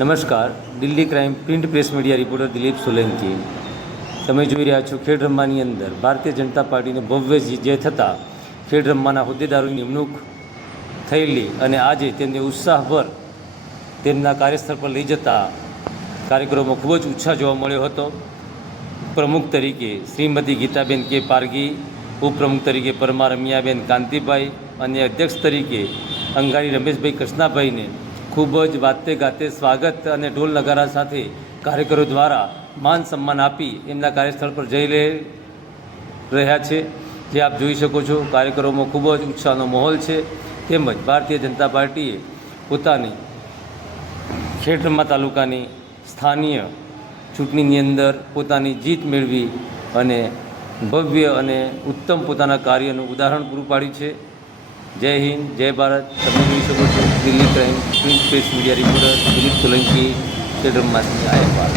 નમસ્કાર, Delhi crime print press media reporter Dilip Solanki. તમે જોઈ રહ્યા છો ખેડ રમવાની અંદર ભારતીય જનતા પાર્ટીને ભવ્ય વિજય થતાં ખેડ રમવાના હોદ્દેદારોની નિમણૂક થયેલી અને આજે તેમને ઉત્સાહભર તેમના કાર્યસ્થળ પર લઈ જતા કાર્યક્રમમાં ખૂબ જ ઉત્સાહ જોવા મળ્યો હતો. પ્રમુખ તરીકે શ્રીમતી ગીતાબેન કે પારગી, ઉપપ્રમુખ તરીકે પરમાર રમિયાબેન કાંતિભાઈ અને અધ્યક્ષ તરીકે અંગારી રમેશભાઈ કૃષ્ણાભાઈને ખૂબ જ વાતે ગાતે સ્વાગત અને ઢોલ નગારા સાથે કાર્યકરો દ્વારા માન સન્માન આપી એમના કાર્યસ્થળ પર જઈ રહ્યા છે. જે આપ જોઈ શકો છો, કાર્યકરોમાં ખૂબ જ ઉત્સાહનો માહોલ છે. તેમજ ભારતીય જનતા પાર્ટીએ પોતાની ખેડબ્રહ્મા તાલુકાની સ્થાનીય ચૂંટણીની અંદર પોતાની જીત મેળવી અને ભવ્ય અને ઉત્તમ પોતાના કાર્યનું ઉદાહરણ પૂરું પાડ્યું છે. જય હિન્દ, જય ભારત. તમે જોઈ શકો છો Delhi crime print press media reporter Dilip Solanki, ખેડબ્રહ્માથી આયપાર.